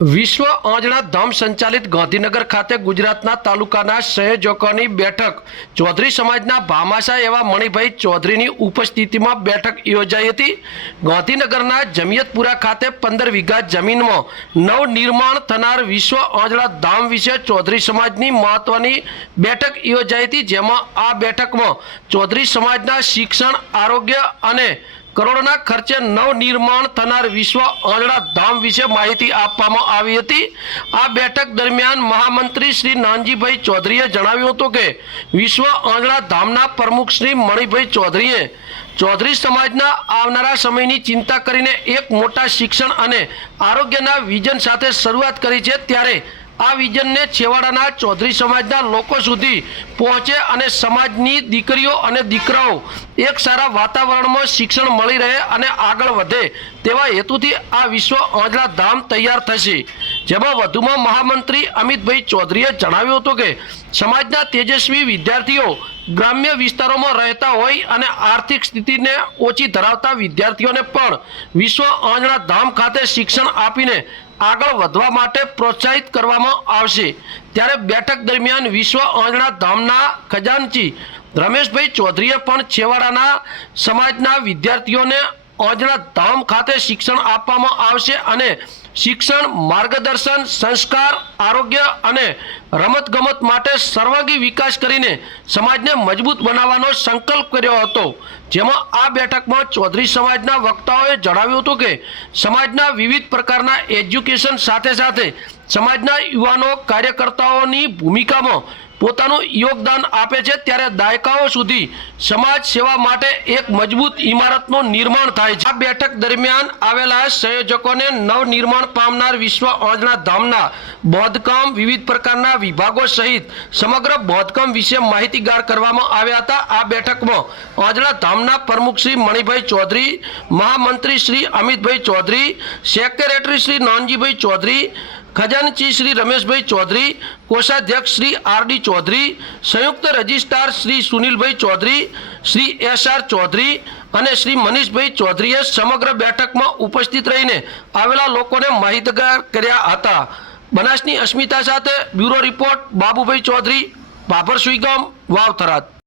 વિશ્વ આંજણા ધામ સંચાલિત ગાંધીનગર ખાતે ગુજરાતના તાલુકાના સંયોજકોની બેઠક ચૌધરી સમાજના ભામાસા એવા મણિભાઈ ચૌધરીની ઉપસ્થિતિમાં બેઠક યોજાઈ હતી। ગાંધીનગરના જમિયતપુરા ખાતે 15 વીઘા જમીનમાં નવનિર્માણ થનાર વિશ્વ આંજણા ધામ વિશે ચૌધરી સમાજની મહત્વની બેઠક યોજાઈ હતી, જેમાં આ બેઠકમાં ચૌધરી સમાજના શિક્ષણ, આરોગ્ય અને કરોડના ખર્ચે નવનિર્માણ થનાર વિશ્વ આંજણા ધામ વિશે માહિતી આપવામાં આવી હતી। આ બેઠક દરમિયાન મહામંત્રી શ્રી નાનજીભાઈ ચૌધરીએ જણાવ્યું હતું કે વિશ્વ આંજણા ધામના પ્રમુખ શ્રી મણિભાઈ ચૌધરીએ ચૌધરી સમાજના આવનારા સમયની ચિંતા કરીને એક મોટા શિક્ષણ અને આરોગ્યના વિઝન સાથે શરૂઆત કરી છે, ત્યારે આ વિઝનને છેવાડાના ચૌધરી સમાજના લોકો સુધી પહોંચે અને સમાજની દીકરીઓ અને દીકરાઓ એક સારા વાતાવરણમાં શિક્ષણ મળી રહે અને આગળ વધે તેવા હેતુથી આ વિશ્વ આંજણા ધામ તૈયાર થશે। જેમાં વધુમાં મહામંત્રી અમિતભાઈ ચૌધરીએ જણાવ્યું હતું કે સમાજના તેજસ્વી વિદ્યાર્થીઓ ગ્રામ્ય વિસ્તારોમાં રહેતા હોય અને આર્થિક સ્થિતિને ઓછી ધરાવતા વિદ્યાર્થીઓને પણ વિશ્વ આંજણા ધામ ખાતે શિક્ષણ આપીને આગળ વધવા માટે પ્રોત્સાહિત કરવામાં આવશે। ત્યારે બેઠક દરમિયાન વિશ્વ આંજણા ધામના ખજાનચી રમેશભાઈ ચૌધરીએ પણ છેવાડાના સમાજના વિદ્યાર્થીઓને આંજણા ધામ ખાતે શિક્ષણ આપવામાં આવશે અને શિક્ષણ, માર્ગદર્શન, સંસ્કાર, આરોગ્ય અને રમતગમત માટે સર્વાંગી વિકાસ કરીને સમાજને મજબૂત બનાવવાનો સંકલ્પ કર્યો હતો। જેમાં આ બેઠકમાં ચૌધરી સમાજના વક્તાઓએ જણાવ્યું હતું કે સમાજના વિવિધ પ્રકારના એજ્યુકેશન સાથે સાથે સમાજના યુવાનો કાર્યકર્તાઓની ભૂમિકામાં પોતાનું યોગદાન આપે છે, ત્યારે દાયકાઓ સુધી સમાજ સેવા માટે એક મજબૂત ઇમારતનું નિર્માણ થાય છે। આ બેઠક દરમિયાન આવેલા સંયોજકોને નવનિર્માણ પામનાર વિશ્વ આંજણા ધામના બાંધકામ, વિવિધ પ્રકારના વિભાગો સહિત સમગ્ર બાંધકામ વિશે માહિતીગાર કરવામાં આવ્યા હતા। આ બેઠકમાં આંજણા ધામના પ્રમુખ શ્રી મણિભાઈ ચૌધરી, મહામંત્રી શ્રી અમિતભાઈ ચૌધરી, સેક્રેટરી શ્રી નાનજીભાઈ ચૌધરી, ખજાનચી શ્રી રમેશભાઈ ચૌધરી, કોષાધ્યક્ષ શ્રી આર.ડી. ચૌધરી, સંયુક્ત રજિસ્ટ્રાર શ્રી સુનિલભાઈ ચૌધરી, શ્રી એસ.આર. ચૌધરી અને શ્રી મનીષભાઈ ચૌધરીએ સમગ્ર બેઠકમાં ઉપસ્થિત રહીને આવેલા લોકોને માહિતગાર કર્યા હતા। બનાસની અસ્મિતા સાથે બ્યુરો રિપોર્ટ બાબુભાઈ ચૌધરી, ભાભર સુઈગામ, વાવ થરાદ।